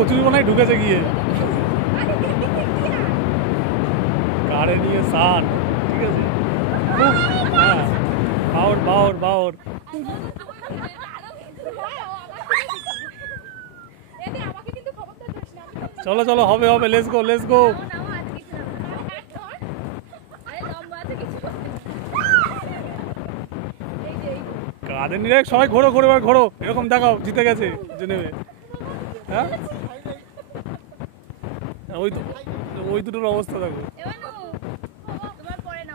কচুরি বানাই ঢুকেছে গিয়ে গাড়ি নিয়ে সান। ঠিক আছে, হ্যাঁ, বাউর বাউর বাউর। চলো চলো, হবে হবে, লেটস গো লেটস গো। কাঁধে নিয়ে সবাই ঘোরো ঘোরো এবার ঘোরো, এরকম দেখাও জিতে গেছে যে নেবে। হ্যাঁ, ওই তো, ওই দুটোর অবস্থা দেখো।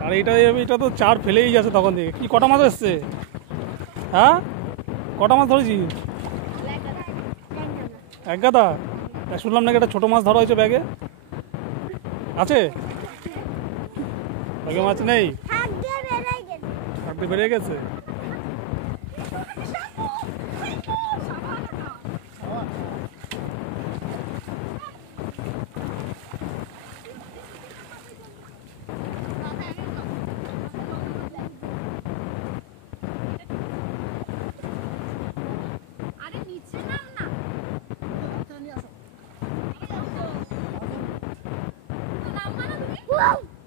আর এটা তো চার ফেলেই যাচ্ছে তখন থেকে। কি কটা মাছ এসছে? হ্যাঁ, কটা মাছ ধরেছি? এক গাদা। শুনলাম নাকি একটা ছোটো মাছ ধরা হয়েছে ব্যাগে, আছে? ব্যাগে মাছ নেই, থাকতে বেরিয়ে গেছে। Wow!